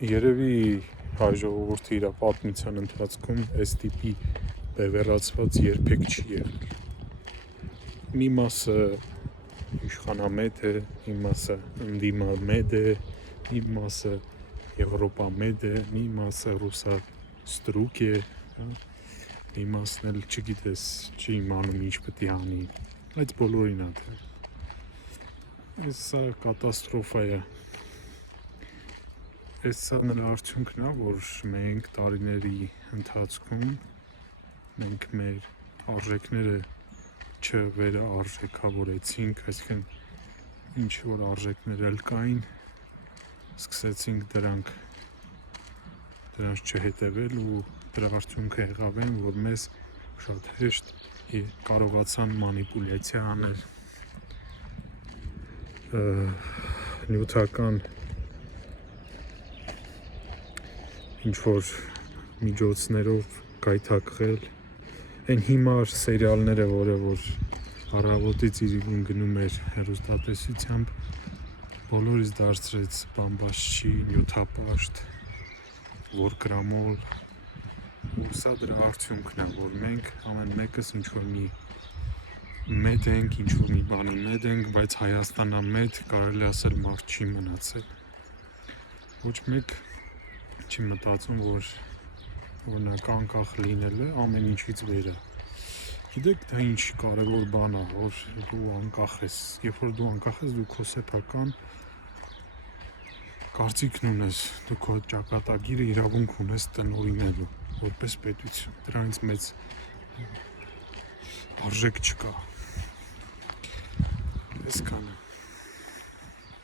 Երևի հայ ժողովուրդի իր պատմության ընթացքում այս տիպի բևեռացված երբեք չի եղել։ Մի մասը իշխանամետ է, մի մասը ընդդիմամետ է, մի մասը եվրոպամետ է, մի մասը ռուսաստրուկ է, մի մասն էլ չգիտես, չի իմանում ինչ պետք է անի, բայց բոլորին ա թե։ Սա կատաստրոֆա է։ Սա նրա արդյունքն է, որ մենք տարիների ընթացքում մենք մեր արժեքները չվերարժեքավորեցինք, այսինքն ինչ որ արժեքներ էլ կային, սկսեցինք դրանց չհետևել ու դրա արդյունքը եղավ այն, որ մեզ շատ հեշտ կարողացան մանիպուլյացիա անել նյութական ինչ-որ միջոցներով գայթակղել, այն հիմար սերիալները, որ առավոտից իրիկուն գնում էր հեռուստատեսությամբ, բոլորից դարձրեց բամբասչի, նյութապաշտ, որկրամոլ, ու սա դրա արդյունքն է, որ մենք ամեն մեկս ինչ-որ մի մետ ենք, ինչ-որ մի բանի մետ ենք, բայց Հայաստանամետ կարելի ասել մարդ չի մնացել։ Ոչ մեկ չի մտածում, որ օրինակ անկախ լինելը ամեն ինչից վեր է։ Գիտեք, դա ինչ կարևոր բան է, որ դու անկախ ես։ Երբ որ դու անկախ ես, դու քո սեփական կարծիքն ունես, դու քո ճակատագիրը իրավունք ունես տնօրինելու որպես պետություն։ Դրանից մեծ արժեք չկա։ Այսքանը։